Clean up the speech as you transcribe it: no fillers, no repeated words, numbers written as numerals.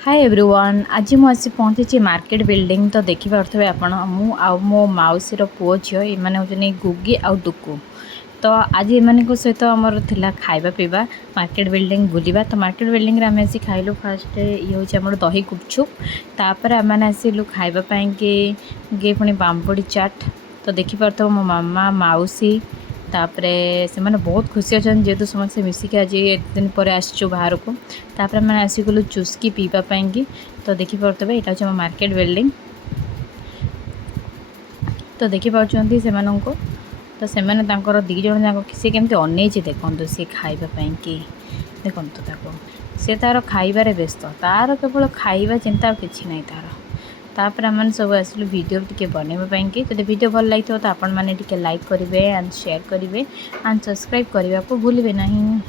Hi everyone आज मुझे पहुँची मार्केट बिल्डिंग तो देखिपे आपण मो मौसीर पुओ झील ये हूँ गुगी आउ डुकु। तो आज एम सहित आमर थिला खाइबा पीवा मार्केट बिल्डिंग बुलवा। तो मार्केट बिल्डिंग आम आसी खाइलु फास्ट ये हूँ आम दही गुपचुप। तापर आम आसिलु खाइबापी पुणी बाम्बुड़ी चाट। तो देखिपे मो मामा माउसी तापरे से मैंने बहुत खुशी अच्छा जेहेतु समस्त मिसिक आज एत दिन पर आसचु बाहर को। तापर मैंने आसिगलु चुस्की पीवाई। तो देखिपे यहाँ हूँ मार्केट बिल्डिंग। तो देखिपुं से तो से दी जन जाक सी केमती अनईचे देखते सी खाइबापी कि देखु सी तार खाइबार व्यस्त तार केवल खाइबा चिंता किसी ना तार। तापर आम सब आसलु वीडियो टी बनवाई। जब वीडियो भल लगी तो आपण मैंने लाइक करेंगे एंड शेयर करेंगे एंड सब्सक्राइब करने को भूलें नहीं।